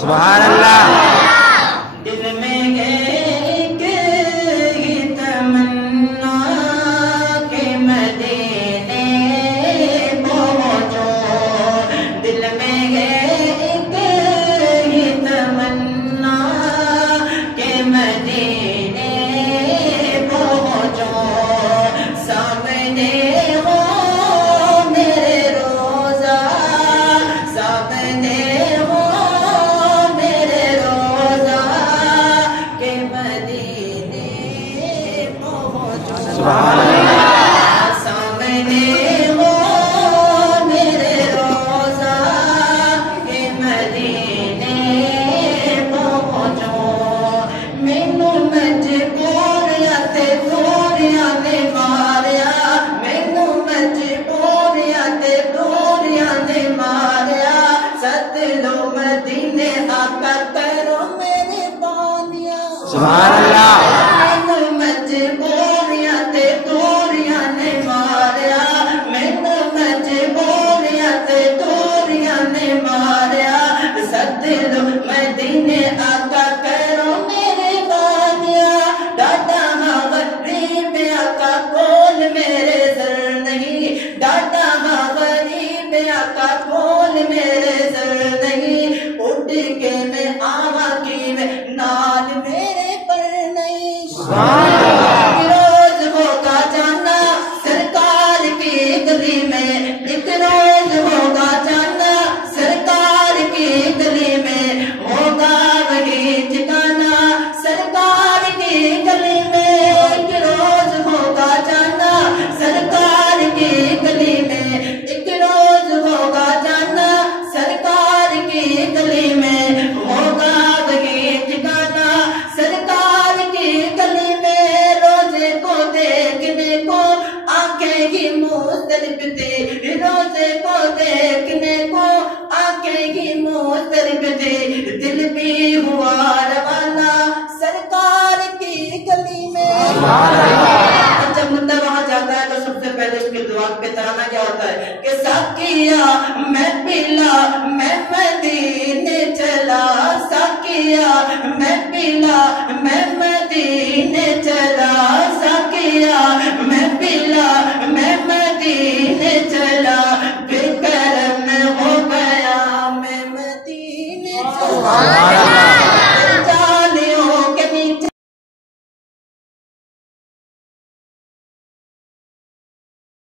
سبحان اللہ. دل میں ایک ہی تمنا کہ مدینے پہنچو. دل میں ایک ہی تمنا کہ مدینے پہنچو. سامنے ہو میرے روزہ، سامنے ہو میرے روزہ کہ مدینے پہنچو. سبحان اللہ. سامنے ہو میرے روزہ کہ مدینے پہنچو. مینوں مجبوریاں تے دوریاں نے ماریا، مینوں مجبوریاں تے دوریاں نے ماریا. سد لو مدینے آقا کرو میرے بانیاں. سبحان اللہ. مینوں مجبوریاں تے دوریاں نے ماریا، مینوں مجبوریاں تے دوریاں نے ماریا. سد لو مدینے آقا کرو میرے بانیاں. ڈاڈا ہاں غریب آقا کول میرے زر نہیں، ڈاڈا ہاں غریب آقا کول میرے زر نہیں. اٹھ کے میں آواں کی میں نال میرے پر نہیں. روز ہوگا جانا سرکار کی گلی میں، ایک روز ہوگا جانا سرکار کی گلی میں. ہوگا وہی ٹھکانا سرکار کی گلی میں. ایک روز ہوگا جانا سرکار کی گلی میں، ایک روز ہوگا جانا سرکار کی گلی میں. ہوگا وہی ٹھکانا سرکار کی گلی میں. روزے کو دیکھنے کو آنکھیں ہی مضطرب تھی، روزے کو دیکھنے کو آنکھیں ہی مضطرب تھی. دل بھی ہوا روانہ سرکار کی گلی میں. جب بندہ وہاں جاتا ہے تو سب سے پہلے اس کے دعا پہ ترانا کیا ہوتا ہے کہ ساقیا میں پلا میں مدینے چلا، ساقیا میں